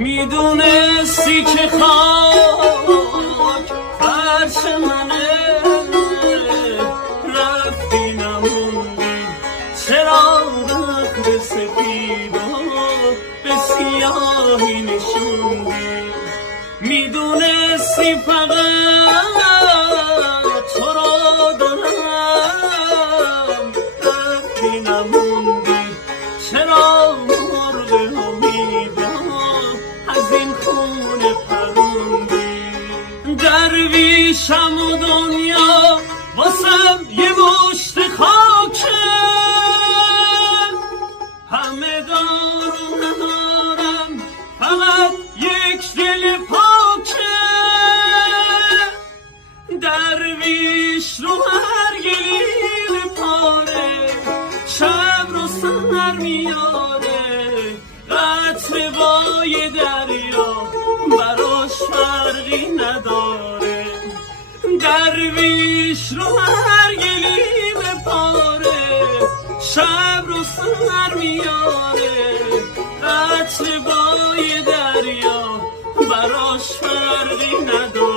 میدونستی که خاک فرش منه، رفتی نموندی چراغ به سفید و به سیاهی نشوندی. میدونستی فقط تو را دارم، رفتی نموندی چرا مرغ امیدم از این خونه پروندی. درویشم و دنیا واسم یه مشت خاکه، همه دارم ندارم فقط یک دل پاکه. درویش رو هر گلیل پاره شب رو سر میاره، قطر بای دریا براش فرقی نداره. درویش رو هر گلیل پاره شب رو سر میاره، قطر بای دریا براش فرقی نداره.